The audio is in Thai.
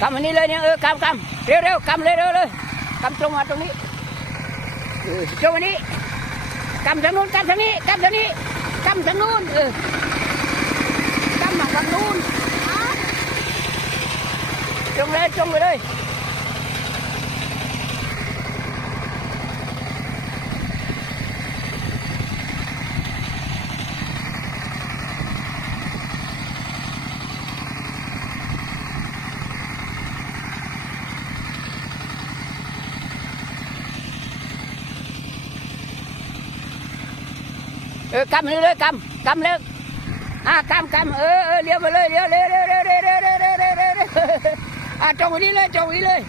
กำอันนี้เลยเนี่ยกำเร็วกำเร็วเลยกำตรงมาตรงนี้ตรงนี้กำทางนู้นกำทางนี้กำทางนี้กำทางนู้นกำมาทางนู้นจงไปเลยกำนี่เลยกำเลยกำเลี้ยวไปเลยเลี้ยวเร็วจงไปนี่เลย